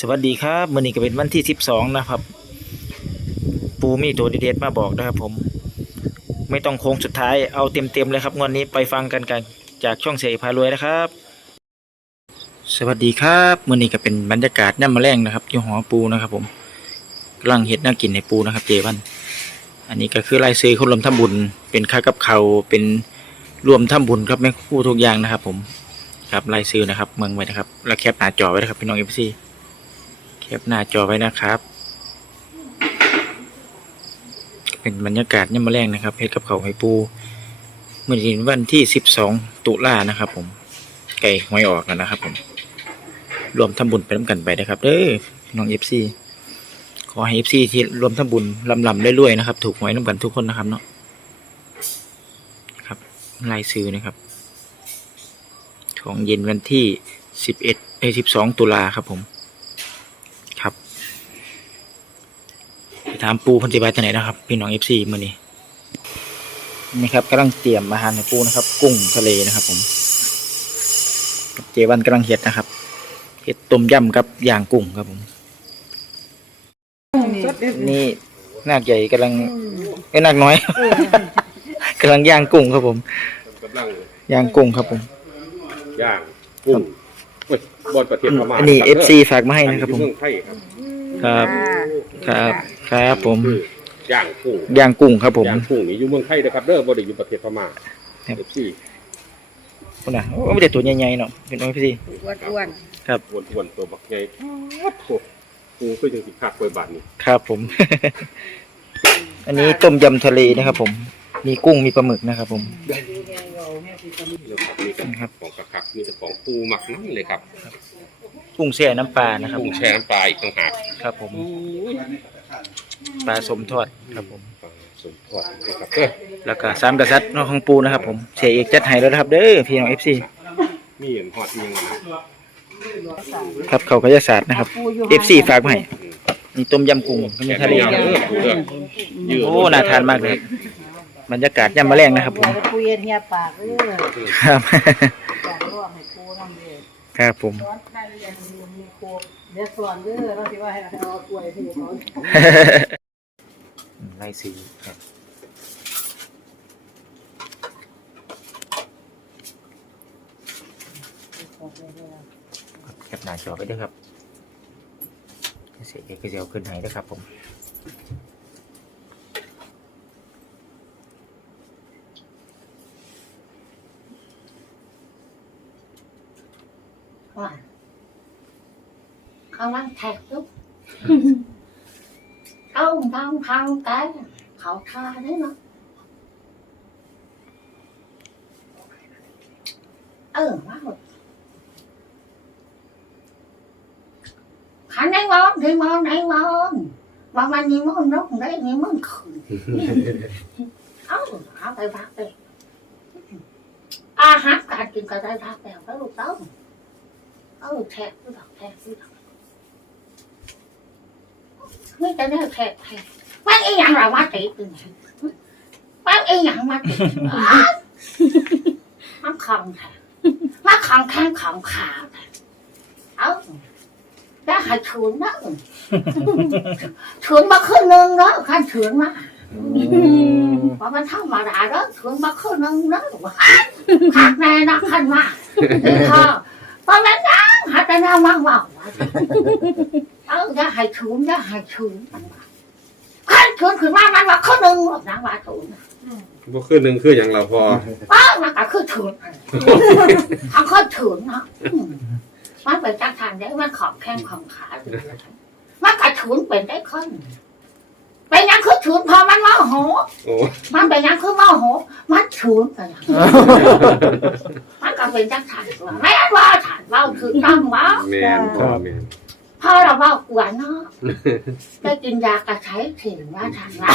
สวัสดีครับมื้อนี้ก็เป็นวันที่ 12 นะครับ ปูมีตัวเด็ดมาบอกนะครับผม ไม่ต้องโค้งสุดท้ายเอาเต็มๆเลยครับงวดนี้ไปฟังกันกันจากช่องเสยพารวยนะครับ สวัสดีครับมื้อนี้ก็เป็นบรรยากาศย่ำมะแรงนะครับอยู่หอปูนะครับ ผมกำลังเฮ็ดน่ากินในปูนะครับ เจวันอันนี้ก็คือรายซื้อคนรวมทำบุญ เป็นค่ากับเขาเป็นรวมทำบุญครับแม่คู่ทุกอย่างนะครับ ผมครับรายซื้อนะครับ เมืองไว้นะครับแล้วแคปหน้าจอไว้นะครับพี่น้องเอฟซี ปหน้าจอไว้นะครับ เป็นบรรยากาศย่ำมะแรงนะครับเฮ็ดกับเขาวให้ปูเมื่อนี้วันที่ 12 ตุลานะครับ ผมไก่หวยออกแล้วนะครับ ผม รวมทำบุญไปน้ำกันไปนะครับเด้อน้องเอฟซีขอให้เอฟซีที่รวมทำบุญลำลำรวยๆนะครับ ถูกหวยน้ำกันทุกคนนะครับเนาะครับลายซื้อนะครับ ของเย็นวันที่ 11เอ้ย12 ตุลาครับผม ครับไป ถามปูเพันธิบายที่ไหนนะครับ พี่น้องเอฟซีมื่อนี้นี่ครับกำลังเตรียมอาหารให้ปูนะครับ กุ้งทะเลนะครับ ผมกับเจวันกำลังเห็ดนะครับเห็ดต้มยำกับย่างกุ้งครับผม นี่นาคใหญ่กำลังเอ้ยนาคน้อยกำลังย่างกุ้งครับผมกำลังย่างกุ้งครับผมย่างกุ้งเว้ยบอลประเทศพม่าอันนี้คเอรับฟซีฝากมาให้นะครับผมเมืองไทย ครับครับ ครับ ครับผมคือย่างกุ้งย่างกุ้งครับผม ย่างกุ้งนี่อยู่เมืองไทยนะครับเด้อบ่ได้อยู่ประเทศพม่าครับ เอฟซีคนน่ะโอ้ไม่ได้ตัวใหญ่ๆเนาะเป็นน้องพี่ อ้วนครับอ้วนๆตัวบักใหญ่โอ้โหกูคือจังสิคักกล้วยบาทนี่ครับผม อันนี้ต้มยำทะเลนะครับผม มีกุ้งมีปลาหมึกนะครับผมเรื่องของนี่ก็ครับของคักๆมีแต่ของปูหมักนั่นเลยครับ กุ้งแช่น้ำปลานะครับกุ้งแช่น้ำปลาอีกต่างหากครับผมปลาสมทอดครับผมปลาสมทอดนะครับเด้อแล้วแล้วก็สามกษัตริย์เนอกของปูนะครับผมเสียเอกจัดให้แล้วนะครับเด้อพี่น้องเอฟซีมีเห็นฮอดอีหยังนะครับเขากายศาสตร์นะครับเอฟซีฝากมาให้นี่ต้มยำกุ้งก็มีทะเลแกงครับเด้อปูเด้อยืดโอ้น่าทานมากเลยครับบรรยากาศย่ำมะแรงนะครับผมปูเย็นเฮียปากเออครับ อยากร่วมให้ปูน้ำเย็นครับผมร้อย็นมีโคกเดี๋ยวสอนเด้อเราสิว่าให้เอากล้วยที่เขาไล่สีครับแคปหน้าจอไปด้วยครับเสียเอกก็จะเอาขึ้นให้ด้วยครับผม ว่าเขานั่งแท็กทุกเอาทางทางกันเขาทาได้เนาะเออมาหมดขันได้มอนได้มอนได้มอนว่ามันมีมอนนกได้มีมอนขืนเอาเอาไปพักไปอาหารการกินก็ได้พักแล้วก็ลูกเต้าเออแทกด้วยดอกแทกด้วยดอก ไม่แต่เนี่ยแทกแทกว่าไอ้หยังเรามาติดตึงว่าไอ้หยังมาติดมันคองแทกมาคองแข้งของขาเอ้าได้หายฉุนนะฉุนมาขึ้นหนึ่งเนาะขั้นฉุนมาเพราะมันธรรมดาแล้วฉุนมาขึ้นหนึ่งเนาะขาดแน่นะขั้นมาข้อเพราะมัน หาแต่หน้าว่างว่างเอออย่าให้ชูนอย่าให้ชูนมันว่าขั้นชูนขึ้นมามันว่าข้อหนึ่งนางว่าชูนบ่คือหนึงคือหยังเราพอป้ามันก็คือชูนทำข้อชูนเนาะอืมมันเป็นจังทางได้มันขอบแข้งของขาอยู่มันก็ชูนเป็นได้คน เป็นยังคือชูนพอมันว่าโห โอ้มันเป็นยังคือว่าโห มันชูนกันมันก็เป็นจังทางตัวแม่นว่าฐานว่าคือต้องว่าแม่นพ่อแม่นพ่อเราบอกกวนเนาะได้กินยากระใช้ถิ่นว่าทางว่า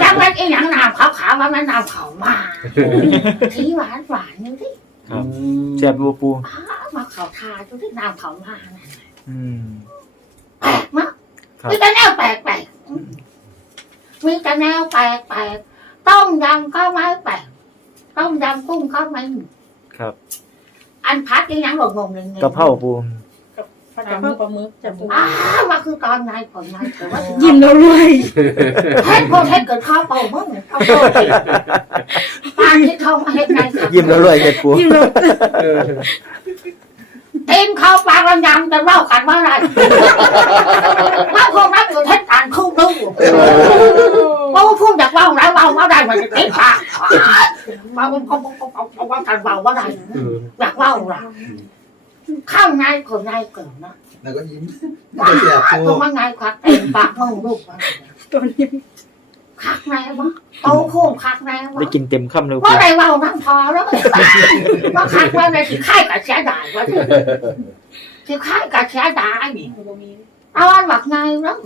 แล้วมันอีหยังน้ำขาวขาวๆว่ามันน้ำเขาวมาทีหวานหวานอยู่ที่ครับแซ่บบัวปูอ้ามาเขาทาอยู่ที่น้ำเขาวมาน่ะอืมแปลกเนาะครับมีแต่แนวแปลกแปลกๆอื มมีแต่แนวแปลกแปลกๆต้มยำก็ไม่แปลกต้มยำกุ้งก็ไม่ครับ อันพัดอีหยังหลงงงหนึ่งกะเพราปูปลาหมึกปลาหมึกจะปูอ้าวมาคือตอนไหนก่อนไหนแต่ว่ายิ้มแล้วรวยเฮ็ดพอเฮ็ดเกิดข้าวเป่ามึงข้าวโพดสิปานที่เขามาเฮ็ดไงครับยิ้มแล้วรวยเฮ็ดปูยิ้มแล้ว เออเต็มข้าวปลาระยำจะเล่ากันว่าอะไรเล่าพวกนั้นอยู่เฮ็ดการคู่ดูเพราะว่าพูดจากเล่าแล้วเล่าว่าได้มันจะเต็มปากมาเป็นเขาเขาเขาเขาว่ากันเล่าว่าได้เอออยากเล่าล่ะข้างในคนในเกิดนะแล้วก็ยิ้มว้าเสียบตัตัววมันไงควักเต็มปากมึงลูกตัวนี้ คักแน่วะโตโค้งคักแน่วะได้กินเต็มคำเลยว่าปูไรเล่านั่งพอแล้วว่าคักว่าไรสิค่ายกับเสียดายวะสิค่ายกับเสียดายเอาอันบักไงแล้ว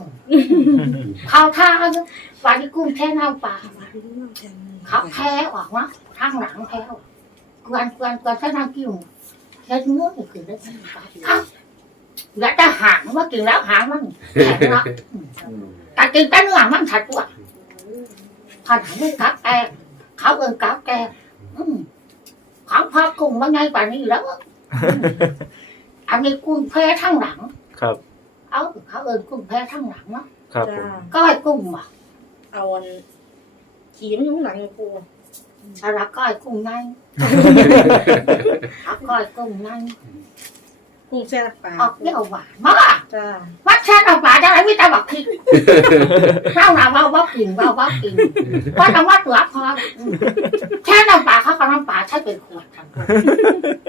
เขาท่าอยู่วันนี้กุ้งแค่น้ำปลาเขาแพ้ออกวะทางหลังแพ้กวนกวนกวนแค่น้ำกิ้วแค่เนื้อนี่คือได้สิครับแล้วจะหางว่ากินแล้วหางมันแข็งเนาะแต่กินแต่เนื้อมันถัดกว่า ผัดไม่กับแกงเขาเอินกับแกงอืมของพ่อกุ้งว่าไงป่านนี้แล้วอืมอันนี้กุ้งแพ้ทั้งหลัง ครับ เอาเขาเอินกุ้งแพ้ทั้งหลังเนาะครับผจ้ามก้อยกุ้งว่ะเอาอันขีมอยู่ข้างหลังเลยปูอะไรก้อยกุ้งในเอาก้อยกุ้งใน กุ้งแซ่บปลาออกเยี่ยวหวานมากจ้าวัดแช่ออกมาจะไหนมีแต่บักพริกข้าวหนาว่าว่ากินว่าว่ากินว่าแต่ว่าตัวพออืมแช่น้ำปลาเขาก็น้ำปลาใช้เป็นขวดทั้งหมด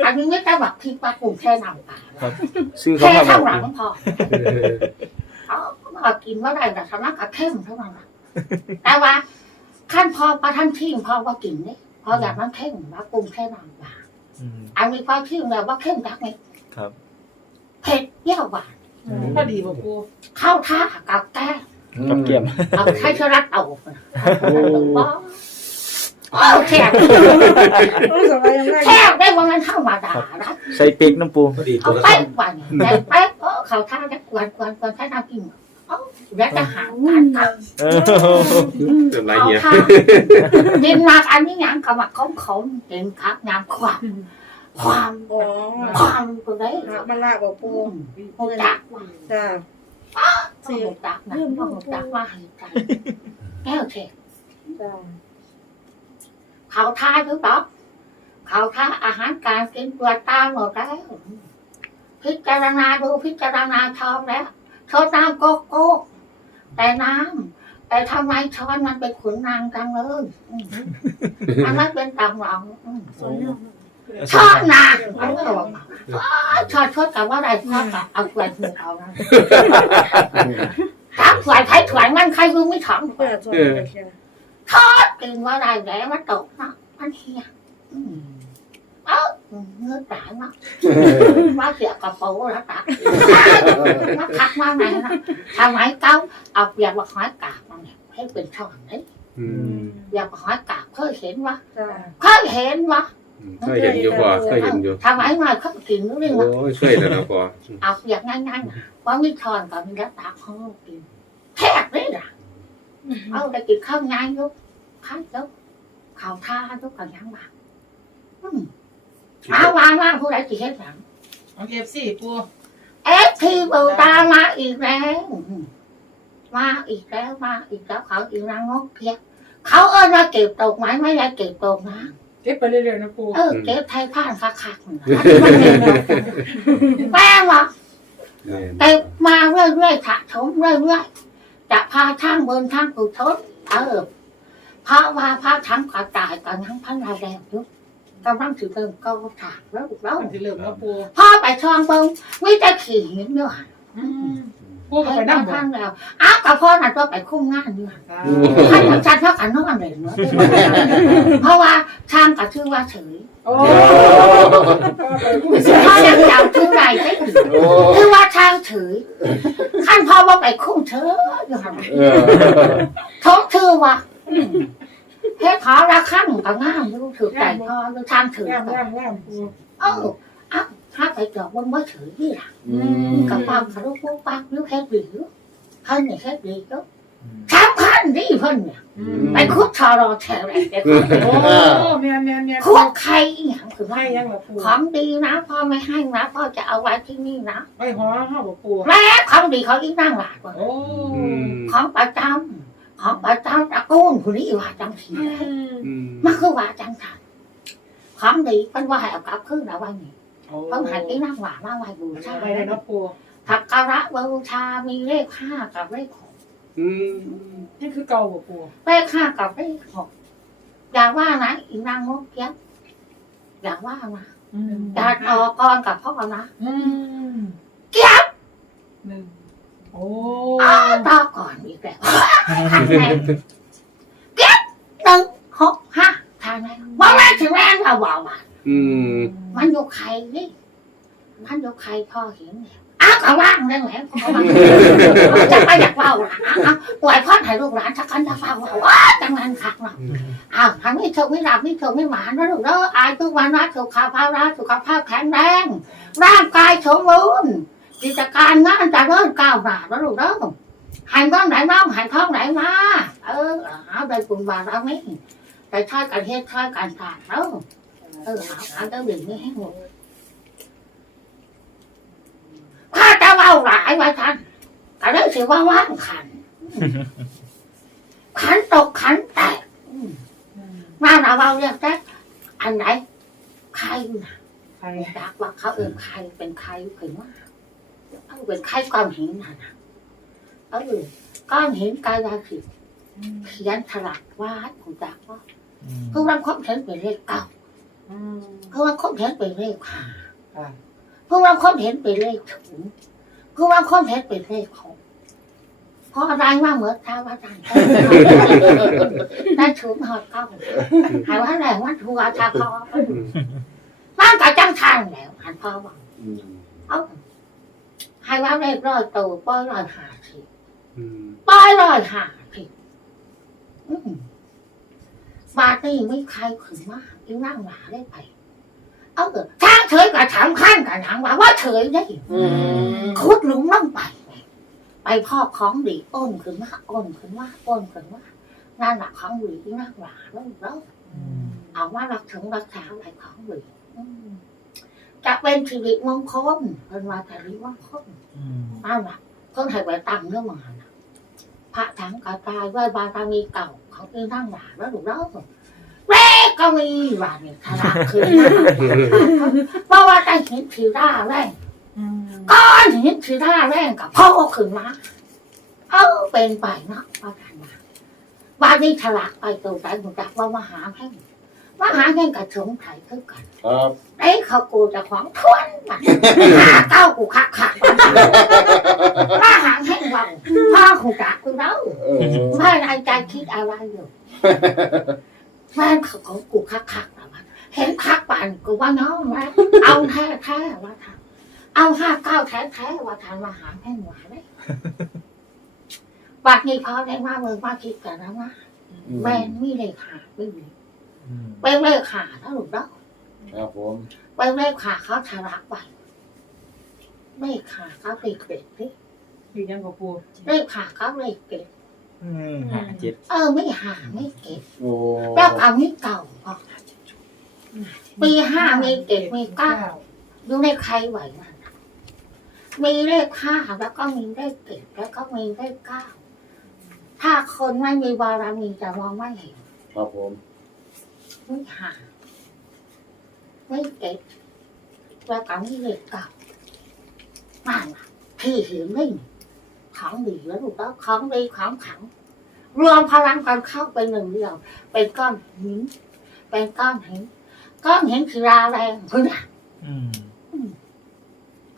อันนี้ไม่แต่บักพริกปลาปุ่มแช่น้ำปลาซื้อเขาแค่มาบอข้างกหลังปูพอเขาก็กินว่าได้แต่สำนักกระเข้มเท่านั้นน่ะแต่ว่าขั้นพอปลาท่านทิ้งพอว่ากินเนี่ยพออยากมันเข้มว่าปุ่มแช่น้ำปลาอืมอันนี้พอทิ้งแล้วว่าเข้มจักไหมครับ เผ็ดเยี่ยวหวานพอดีป่ะปูเข้าท่ากับแก้กับเกียมเอาใช้ชรัดเอาเอาแทบโอ้ยสบายยังไงแทบได้ว่ามันธรรมดานะใส่ปีกน้ำปูพอดีตัเอาวละไปควันแต่ไปเออเขาท่าจะกวนกวนกวนแค่น้ำกินเอ้าแล้วจะหางกันกันเออเต็มไรเอาเงี้ยท่าดินมากอันนี้ยังกับว่าเขาเขาเต็มคักงามความ ความอ๋อความตัวไหนมันลากป่ะปูโหจักว่าจ้าโหจักนะโหจักว่าให้ใจแก้วเทจ้าเขาท่าทุกดอกเขาท่าอาหารการกินตัวตามหมดแล้วพิจารณาดูพิจารณาชอบแล้วชอบน้ำโกโก้แต่น้ำแต่ทำไมช้อนมันเป็นขุนนางจังเลยอืมอันนั้นเป็นตำรองอืมสวยงาม ชอบนางเอาไว้บอกชอบชดกับว่าอะไรชอบกับเอาแหวนมือเอานะถ้าแหวนไทยแหวนมันใครรู้ไม่ถอนเปิดสวยเลยจ้าทอดกินว่าอะไรแหวนมันตกนะมันเฮียอืมเอ้าเงือกหลายมากว่าเสียกับโป้แล้วตักมาคักมากไหนนะทำไมเก้าเอาเปียกมาหอยกากมันเนี่ยให้เป็นช่อนเลยอืมเปียกมาหอยกากเคยเห็นวะจ้าเคยเห็นวะ เคยเห็นอยู่พอเคยเห็นอยู่ทำไมมาเขากินนึกโอ้ว่ายเคยแล้วนะพอเอาเปียกง่ายๆนะว่ามีช้อนกับมีกระตักเขากินแทบเลยล่ะเอาแต่กินข้าวง่ายยุกข้าวยุกข้าวท่ายุกกันยังบ้างอืมเอาวางวางผู้ใดจีเห็นหลังเอาเก็บสี่ปูเอฟทีเบลตามาอีกแล้วมาอีกแล้วมาอีกแล้วเขาอีกนางงกเพียเขาเอิ้นว่าเก็บตกไหมไม่ได้เก็บตกนะ เก็บไปเรื่อยๆนะปูเออเก็บไทยผ่านคักคักแป้งหรอเก็บมาเรื่อยๆถะชมเรื่อยๆจะพาช่างเบินช่างกุศลเออพระว่าพระทั้งกระจายกันทั้งพันเราแดงยุกกำลังถือเติมก็ถากแล้วแล้วมันจะเหลือนะปูพ่อไปช่องเบิ้งไม่ได้ขี่หินด้ว ยปูก็ไปนั่งบ่ข้างแล้วอ้าวกับพ่อน่ะตัวไปคุ้มงานด้วยท่านของฉันเท่ากันนอนเลยเนาะเพราะว่าช่างกับชื่อว่าเฉยโอ้พ่อยังจำชื่อไรได้อยู่โอ้คือว่าช่างเฉยขั้นพ่อว่าไปคุ้มเฉยอยู่ค่ะเออท้องชื่อว่าเฮ็ดขอละขั้นกับงามดูถือใจพ่อดูช่างเฉยงามงามงามปูเอออ้าว ถ้าไปจอดบนว่าเฉยนี่ล่ะอืม กับความคารุปุ๊บปั๊บนิ้วแค่หรือท่านเนี่ยแค่หรือก็สำคัญนนี่เพิ่นเนี่ยไปคุดทอรอแถวไหนไปคุดโอ้แม่นแม่นแม่นคุดใครอีหยังคือให้ว่ายังล่ะปูของดีนะพ่อไม่ให้นะพ่อจะเอาไว้ที่นี่นะไปหอเฮาบ่ปูแม่ของดีเขาอีนั่งหลาดว่า โอ้ของประจำของประจำตระกูลคนนี้ว่าจังสีอืมมันคือว่าจังสันของดีเป็นว่าให้เอากลับขึ้นแล้วว่านี่โอ้ เพิ่งหันอีนั่งหลาดมาไว้บูชาไปได้เนาะปูสักการะบูชา มีเลขห้ากับเลขหกอืมนี่คือเก่าบ่ปูเลขห้ากับเลขหกอย่าว่านะอีนางนกเกี้ยบอย่าว่านะอืมอย่าต่อกอนกับพ่อนะอืมเกี้ยบหนึ่งโอ้อ้าวต่อก่อนอีกแล้วเกี้ยบหนึ่งหกห้าทางไหนบอกแม่ถึงแม่เราบอกว่า อืมมันอยู่ใครนี่มันอยู่ใครพ่อเห็นเนี่ยอ้าวก็ว่างได้ไหมพ่อว่างจะไปอยากเล่าละอ้าวปล่อยพ่อถ่ายลูกหลานสักกันจะฟังว่าว้าจังนั้นคักเนาะอ้าวทางนี้เธอไม่รับนี่เธอไม่หมานะลูกเด้ออายทุกวันนะสุขภาพนะสุขภาพแข็งแรงร่างกายสมบูรณ์กิจการงานจะเริ่มก้าวหน้านะลูกเด้อหันก้อนไหนน้องหันท้องไหนมาเออเอาได้บุญบารมีได้ช่วยกันเฮ็ดช่วยกันทานเด้อ เออเอาเอาเด้อดื่มนี่ให้หมดข้าจะเล่าหลายไว้ท่านก็ได้สิว่าว่างขัน ขันตกขันแตกมาเราเอาเรียกได้อันไหนใครนะใครรักว่าเขาเอินใครเป็นใครถึงว่าเออเป็นใครก้อนหินน่ะนะเออก้อนหินกายาสิทธิ์เขียนฉลักวาดผู้จักว่าคือวันคบเห็นเป็นเลขเก้า อืมคือวันคบเห็นเป็นเลขห้าอ่าคือวันคบเห็นเป็นเลขศูนย์คือวันคบเห็นเป็นเลขหกเพราะอะไรมาเหมือนท้าวาจันทร์ได้ศูนย์หอดเก้าหายว่าแรงว่าทัวชาคอบ้านกับจังทันแล้วหันพ่อบอกอืมเอ้าให้ว่าเลขร้อยตัวป้อยร้อยหาสิอืมป้อยร้อยหาสิอืม บาทนี่ไม่ใครขึ้นมาอีนั่งหลาได้ไป เอาเถอะทางเฉยกับถามขั้นกับหนังว่าว่าเฉยได้อืมคุดหลุมนั่งไป ไปพ่อของดีอ้นขึ้นมาอ้นขึ้นมาอ้นขึ้นมานั่นแหละของดีอีนั่งหลาแล้วแล้วเอาว่ารักถึงรักษาอะไรของหรืออืมจะเป็นชีวิตมงคลเป็นว่าชีวิตมงคลนั่นแหละเพิ่งให้ไปตั้งเรื่องมานะพระถังกระจายไหว้บารมีเก่า เของที่นั่งหวานแล้วถูกแล้วแรกก็มีหวานนี่ขนาดคือเพราะว่าได้เห็นทีร่าแรงก้อนเห็นทีร่าแรงกับพ่อขึ้นมาเออเป็นไปเนาะประกันมาว่านี่ฉลากไปตัวไหนหนูจักว่ามหาแห่ง มหาแห่งกับสงไถ่คือกันครับเอ้เขากูจะของทวนมันหาเก้ากูคักคักมาหาแห่งเราพ่อกูจักกูเล่าเออแม่ในใจคิดอะไรอยู่แม่เขาของกูคักคักนะมันเห็นคักป่านกูว่าน้องนะเอาแท้แท้ว่าทำเอาห้าเก้าแท้แท้ว่าทำมาหาแห่งหวานเลยบัดนี้พอได้มาเมืองมาคิดกันแล้วนะแม่มีเลขหาไม่มี เป็นเลขหาแล้วหรือเปล่าครับผมไปเลขขาเขาทารักไปเลขขาเขาเลขเกตนี่อยู่ยังกับปูเลขขาเขาเลขเกตหาเจ็ดเออไม่หาไม่เกตโอ้แล้วเอานี้เก่าพอปีห้ามีเกตมีเก้าดูเลขใครไหวมันน่ะมีเลขห้าแล้วก็มีเลขเกตแล้วก็มีเลขเก้าถ้าคนไม่มีบารมีจะมองไม่เห็นครับผม ไม่หาไม่เก็บแล้วก็ไม่เล็กเก่ามาล่ะพี่เห็นนี่ของดีแล้วลูกแล้วของดีของขัง รวมพลังกันเข้าไปหนึ่งเดียว เป็นก้อนหิน เป็นก้อนหิน ก้อนหินคือราแรงเพื่อนอะ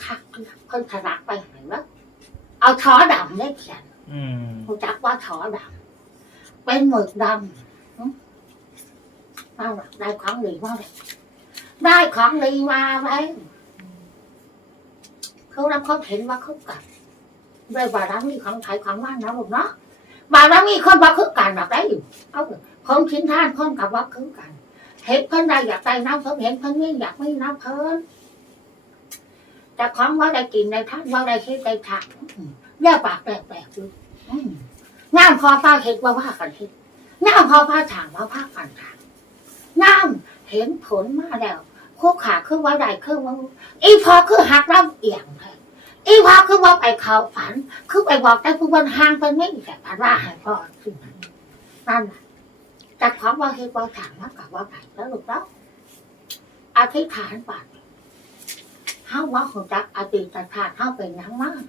คักเพิ่นถนัดไปไหนวะเอาช้อดำได้เขียนรู้จักว่าถอดำเป็นหมึกดำหึ เอาล่ะได้ของดีมาเลยได้ของดีมาเลยเขารับเขาเห็นว่าเขากัดได้วยบารมีของไทยของมันนะลูกเนาะบารมีคนว่าคือกันแบบได้อยู่เอาเถอะคนชิ้นท่านคนกับว่าคือกันเห็นเพิ่นได้อยากได้น้ำเพิ่นเห็นเพิ่นไม่อยากไม่น้ำเพิ่นแต่ของว่าได้กินได้ท่านว่าได้คิดได้ถักเรียกปากแปลกๆอยู่อืมน้ำพอฟ้าเห็นว่าว่ากันเห็นน้ำพอฟ้าถามว่าว่ากันถาม น้ำเห็นผลมาแล้วคู่ขาคือว่าใดคือว่าอีพอคือหักเราเอียงเลยอีพอคือว่าไปเขาฝัน คือไปบอกแต่ผู้บนห้างเป็นไม่แต่พันว่าให้พ่อซึ่งนั่นนั่นแหละแต่ความว่าเห็นว่าถามมากับว่าไหนแล้วลูกแล้วอธิษฐานปัดเฮาว่าของจักอดีตชาติเฮาเป็นยังมาก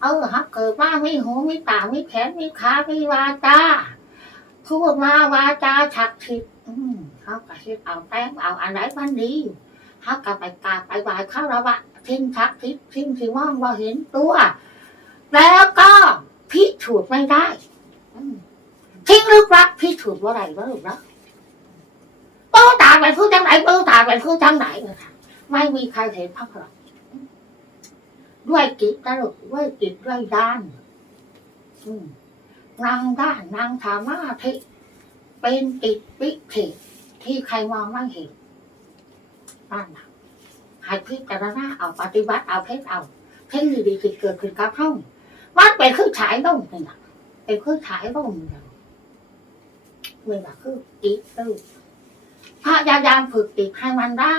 เออฮักเกิดว่าไมีหูไมีตาไมีแขนไมีขาไมีวาจาพูดมาวาจาฉักทิศอืม เขาก็คิดเอาแต้มเอาอะไรมันดีเขาก็ไปกาไปไหว้เขาแล้วว่าทิ้งชักทิศทิ้งที่ว่างว่าเห็นตัว แล้วก็พิถูดไม่ได้ทิ้งลึกรักพิถูดว่าไรว่าลูกรักปูตาไปพูดจังไหนปูตาไปพูดจังไหนเลยค่ะไม่มีใครเห็นพักหรอกด้วยจิตนะลูกด้วยจิตด้วยด้านนางด้านนางธรรมาธิเป็นจิตวิถิที่ ที่ใครมองไม่เห็นนั่นนะให้พิจารณาเอาปฏิบัติเอาเพชรเอาเพ่งดีๆที่เกิดขึ้นกับห้องมันเป็นคือฉายลมนี่นะเป็นคือฉายลมนี่นะมันแบบคือจิตนะลูกพยายามฝึกจิตให้มันได้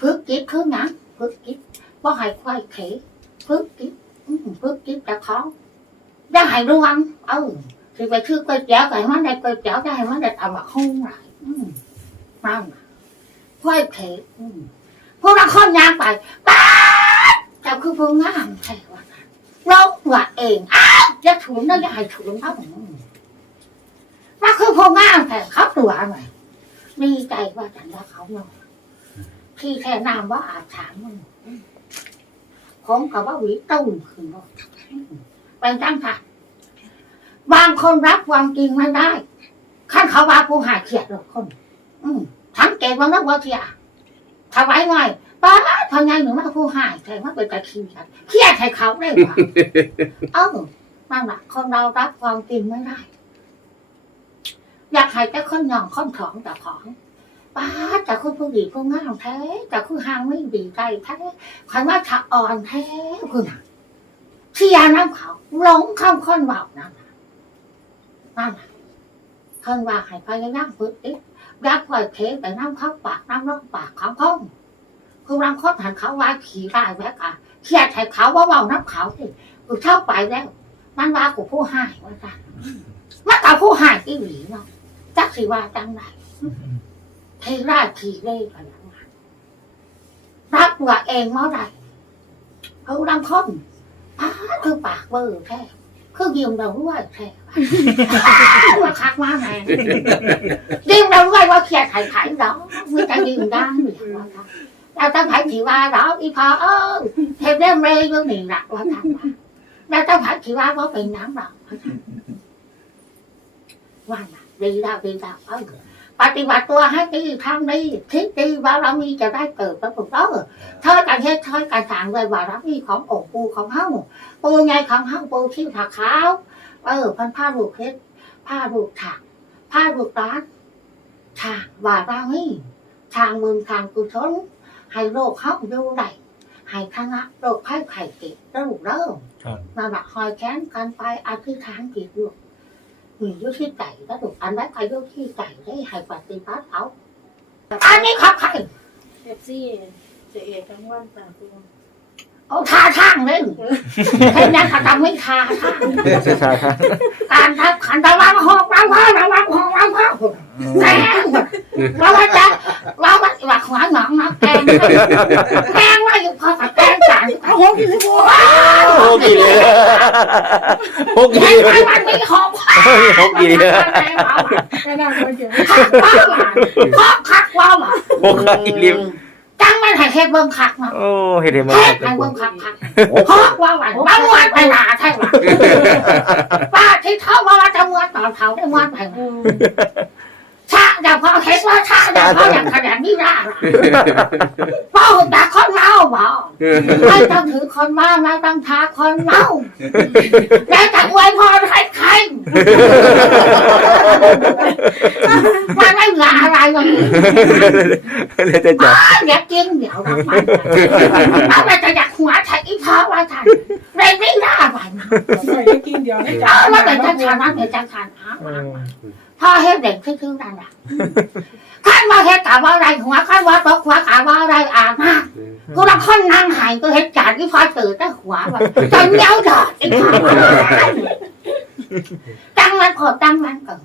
ฝึกจิตคือหยังฝึกจิตว่าให้ควายเข phước kiếp ừ, phước kiếp đã khó đã hay đúng không ừ thì phải thư coi chéo cái món này coi chéo cái món này tao mà không lại ừ mà quay thể ừ พวกเราข้อนยางไปป๊าดแต่คือพวกงามใช่ว่าเราว่าเองอ้าวจะถุนแล้วจะให้ถุนเขาว่าคือพวกงามแต่เขาตัวหน่อยมีใจว่าฉันว่าเขาเนาะที่แท้นามว่าอาถรรพ์มันผมกับว่าหวีตุ้มขึ้นรเป็นจังค่ะบางคนรับความจริงไม่ได้ขั้นเขาว่าผู้หายเขียดหรอกคน อืมทั้งเกตว่านักว่าเทียถวายหน่อยป้าทำไงหนูมาผู้หายแต่ว่าเป็นตะคีกันเครียดให้เขาได้หว่าเออนั่นแหละคนเรารับความจริงไม่ได้ อยากให้แต่คนหย่องคนถองแต่ของป้าแต่คุณผู้ดีผู้งามแท้แต่คุณหางไม่ดีใจแท้คันว่าถ้าอ่อนแท้คุณน่ะเชียร์น้ำเขาหลงคำคนเบานั่นน่ะนั่นน่ะคนว่าให้พยายามฝึกอีก ยักไว้เทไปน้ำเข้าปากน้ำลงปากเของเขาคือรังคดหันเขาว่าขี่ได้แม้กะเครียดให้เขาว่าเบาน้ำเขาสิกูเท่าไปแล้ว มันว่ากูผู้ให้ว่าจ้ะมันกับผู้ให้ที่หลีเนาะจักสิว่าจังไรเทราทีเล่กันแล้วรักว่าเองเมื่อไหรเขาดังคนอ้าคือปากเบอร์แท้ คือยืมเราด้วยแท้ว่าคักมากไงยืมเราด้วยว่าเครียดไถ่ไถ่ đó mới ta ยืมได้เราต้อง phải thì qua đó đi phò ơ thêm đêm rê vô miền đặt qua thằng เราต้อง phải thì qua có tiền nắm rồi ว่าน่ะดีแล้วดีแล้วเออ ปฏิบัติตัวให้ดีทำดีคิดดีบารมีจะได้เกิดประสบการณ์เธอการเฮ็ดเธอการสร้างเลยว่ารับมีขององค์ปูของเฮาปูไงของเฮาปูที่ผักขาวเออพันผ้าลูกเฮ็ดผ้าลูกถักผ้าลูกร้านทางว่ารามีทางบุญทางกุศลให้โลกเฮาอยู่ได้ให้คณะโรคไข้ไข้เจ็บแล้วลูกเริ่มครับมาบักคอยแค้นกันไปอธิษฐานจิตลูก มีอยู่ที่ใจแล้วลูกอันนั้นก็อยู่ที่ใจได้ให้ปฏิบัติเอาอันนี้ครับใครเอฟซีเจะเอทั้งวันจ้ะปูเอาทาช่างเล่นเห็นยังเขาทำไม่ทาช่างการทับขันตะวันหอกเราพ่อระวังหอกเราพ่อแม่เราว่าจะเราว่า หลักหัวหนองนะแกงแกงว่าอยู่พอกับแกงจานเอาหกยี่สิบว้าวโอ้กี่เลยหกแกกี่งเลไม่ยมันไม่หอกหกกี่เลยไม่น่าจะเกี่ยวคักว่าหมาคักว่าหมาหกกี่ลิมจังมันให้เฮ็ดเบิ่งคักเนาะโอ้เห็นเห็นมาเฮ็ดเบิ่งคักคักหอกว่าหมาบ้าวัดไปหนาใช่ไหมป้าที่เท่าว่าจะมวนต่อเท่าได้มวนไป ชาแต่พอเห็นว่าชาแต่พออย่างขนาดนี้ได้พ่อแต่คนเมาบอกไม่ต้องถือคนเมาไม่ต้องทาคนเมาแต่จะอวยพรให้ใครมันไม่เหลืออะไรเลยเลยจะจับอยากกินเดี๋ยวเรามันเอาไปจะอยากหัวไทยอีพอว่าทันเรนไม่ได้ไปใส่ได้กินเดียวให้เอจัอมันเป็นจังคันมันเป็นจังคันอะอืม พ่อเฮ็ดเด็กซื่อๆนั่นแหละขันว่าเฮ็ดกะว่าอะไรหัวขันว่าตกหัวกะว่าอะไรอ่านมากูละคนนั่งหายก็เฮ็ดจานที่พอตื่นแต่หัวว่าจนเย้าดอดไอ้ข้าจังมันพอจังมันเกิด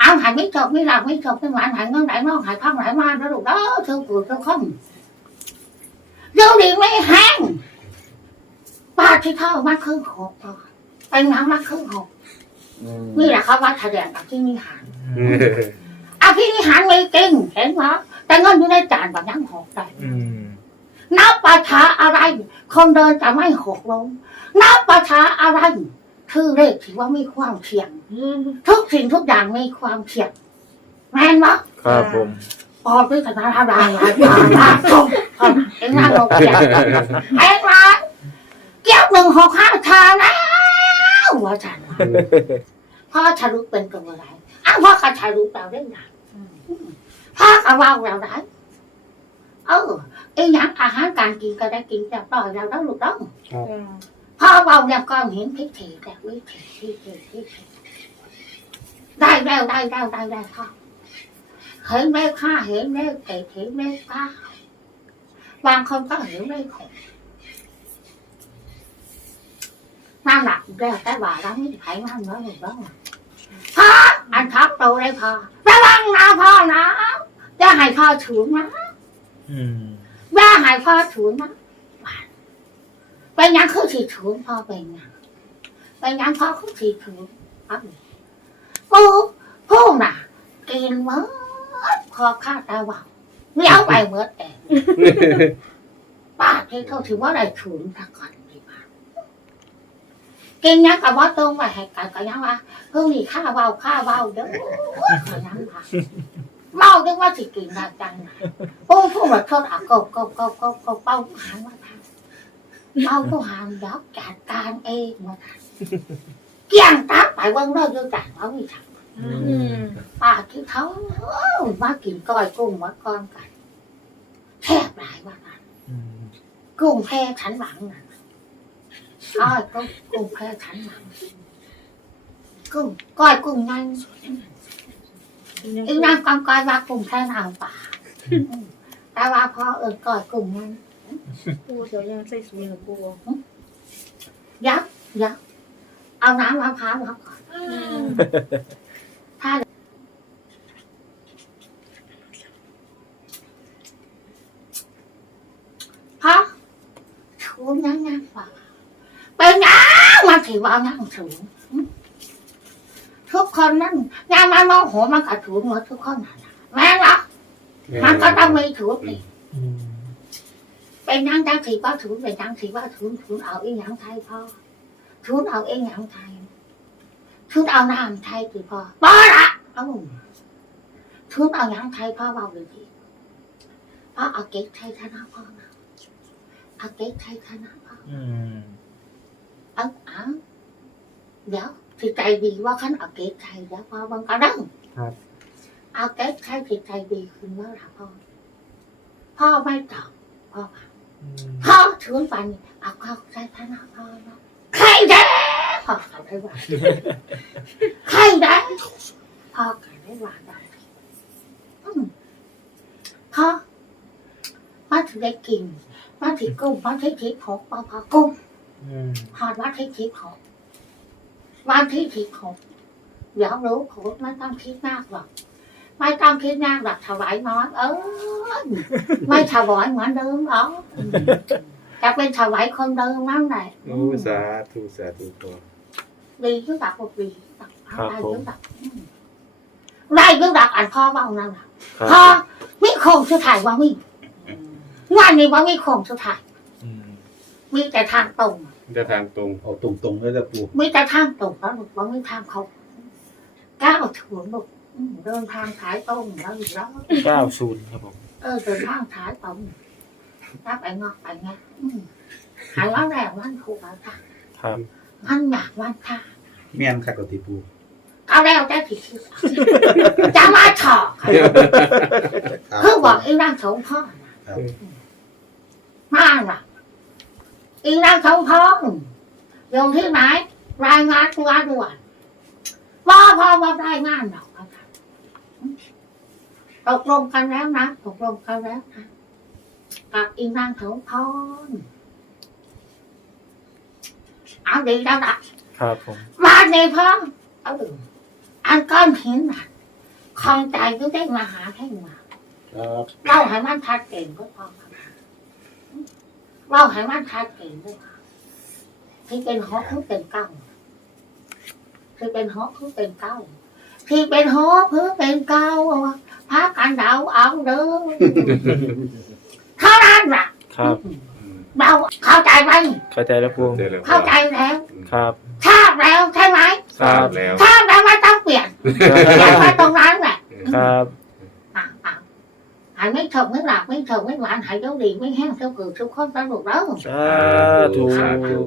เอาหายไม่จบไม่หลับไม่จบไม่หวานหายเงินไหลนอกหายข้างไหลมาแล้วลูกเด้อเธอปวดเธอคมเดี๋ยวนี้ไม่แห้งป้าที่เข้ามาครึ่งหกต่อไปน้ำมาครึ่งหก นี่แหละเขาว่าแสดงกับที่นี่หารอภินิหารไม่จริงเห็นไหมแต่เงินอยู่ในจานแบบยังหกได้อืมนับประชาอะไรคนเดินจะไม่หกลงนับประชาอะไรคือเลขถือว่ามีความเที่ยงทุกสิ่งทุกอย่างมีความเที่ยงแม่นไหมครับผมปอด้วยกันอะไรอะไรอะไรชมเอ็งนั่งลงเที่ยงเอ็งมาเกี่ยวหนึ่งหกห้าทาแล้ วว่าฉันพ่อชาลุกเป็นตัวอะไรอ้าวพ่อกระชาลุกเราได้ไงพ่อกระว่าเราได้เออไอ้หยังอาหารการกินก็ได้กินแต่ปล่อยเราได้ลูกต้องพ่อเบาแล้วก็เห็นพิธีแต่วิธีพิธีพิธีได้แล้วได้แล้วได้แล้วพ่อเห็นเลขห้าเห็นเลขเจ็ดเห็นเลขเก้าบางคนก็เห็นเลขหก นั่นแหละแล้วแต่ว่าเราไม่ไขมันแล้วหรือเปล่าพ่ออันทับโตได้พ่อระวังนะพ่อนะอย่าให้พ่อถูงนะอืมอย่าให้พ่อถูงนะเป็นหยังคือสีถูงพ่อเป็นหยังเป็นหยังพ่อคือสีถูงเอาปูปูน่ะกินเมื่อพอข้าตาว่าเลี้ยวไปเมื่อแต่ป้าที่เขาถือว่าได้ถูงตะก่อนดี กว่ากินหยังกับว่าตรงไปให้กันก็ยังว่าเพิ่งมีข้าเบาข้าเบาเด้อก็ยังค่ะเมาเรียกว่าสิกินได้จังนะโอ้พวกเราชอบอะก็ก็ก็ก็ก็เป้าหางมาทำเป้าผู้หางยับจัดการเองมาทำเกี่ยงตักไปเบิ่งเลิกเรื่องจัดเอาอีกทางป้าที่เขามากินก้อยกุ้งมาก้อนกันแทบหลายว่ากันอืมกุ้งแพ้ฉันหวังน่ะ ก้อยกุ้งกุ้งแพ้ฉันหวังกุ้งก้อยกุ้งนั่นอีนางกองกอยว่ากลุ่มแค่นางป่าแต่ว่าพอเออกอยกลุ่มนั้นปูเดี๋ยวยังใส่สูงกับปูยักยักเอาน้ำมะพร้าวมาก่อนถ้าพอชูงยังยังป่าเป็น ยังมันถือว่ายังสูงทุกคนนั่นงานมันโมโหมันกระถูหมดทุกคนนั่นน่ะแม่ละมันก็ต้องมีถูกนี่อืมเป็นยังจังสีว่าถูกเป็นยังสีว่าถูกถูกเอาเอีหยังไทยพ่อถูกเอาเอีหยังไทยถูกเอาน้ำไทยสิพ่อป้อละเอ้าถูกเอาหยังไทยพ่อเบาเลยทีพ่อเอาเก๊กไทยชนะพ่อนะเอาเก๊กไทยชนะพ่อ เอาเอาเดี๋ยวสิใจดีว่าขันเอาเก๊กไทยเดี๋ยวพ่อบังกระดังเอาเก๊กไทยสิใจดีขึ้นว่าละพ่อพ่อไม่ตอบพ่ออืมพ่อชวนไปนี่เอาเข้าใจพนะพ่อเนาะใครได้พ่อเขาได้ว่าใครได้พ่อเขาได้ว่าได้อืมพ่อมาถึงได้กินมาถึงกุ้งมาที่ทิพย์ของพ่อพ่อกุ้ง อืมหอดมาที่ทิพย์ของวันที่ทิพย์ของเดี๋ยวรู้โคตรไม่ต้องคิดมากหรอกไม่ต้องคิดมากหรอกถวายน้อยเออไม่ถวายเหมือนเดิมหรอกจะเป็นถวายคนเดิมนั่นแหละโอ้สาธุสาธุพ่อดีขึ้นแบบดีตักได้ขึ้นแบบได้ขึ้นแบบอันพ่อเบานั่นแหละครับพ่อมีโคงสุดท้ายว่ามีงานนี้ว่ามีโคงสุดท้ายอืมมีแต่ทางตรง จะทางตรงเอาตรงๆเลยละปูมีแต่ทางตรงแล้วหนูว่ามีทางเขาก้าวถึงลูกอืมเดินทางสายตรงแล้วอยู่แล้ว เก้าศูนย์ครับผมเออเดินทางสายตรงถ้าไปงอกไปไงอืมหายว่าแรงมันถูกแล้วค่ะครับมันอยากมันค่ะแม่นคักกับติปูเอาแล้วได้ผิดชื่อจะมาถอกค่ะคือบอกอีร่างสงพ่อนะครับมาน่ะ อีร่างสงพ่ออยู่ที่ไหนรายงานตัวด่วนว่าพอว่ารายงานดอกอาจารย์ตกลงกันแล้วนะตกลงกันแล้วนะกับอีนางโสพรเอาดีแล้วล่ะครับผมมาในพ่อเอออันก้อนหินน่ะคลองใจก็ได้มาหาให้มาครับเล่าให้มันทัดเก่งก็พอ ครับเล่าให้มันทัดเก่งด้วยค่ะที่เป็นฮอกคือเป็นเก้าที่เป็นฮอกคือเป็นเก้าที่เป็นฮอกคือเป็นเก้าพากันเดาเอาเด้อเท่านั้นแหละครับเราเข้าใจไหมเข้าใจแล้วปูเจอแล้วเข้าใจแล้วครับทราบแล้วใช่ไหมครับแล้วทราบแล้วไม่ต้องเปลี่ยนเปลี่ยนไปตรงนั้นแหละครับอะอะ หายไม่ถกไม่หลับไม่ถกไม่หวานหายเจ้าดีไม่แห้งเจ้าเกิดทุกคนสนุกแล้วสาธุ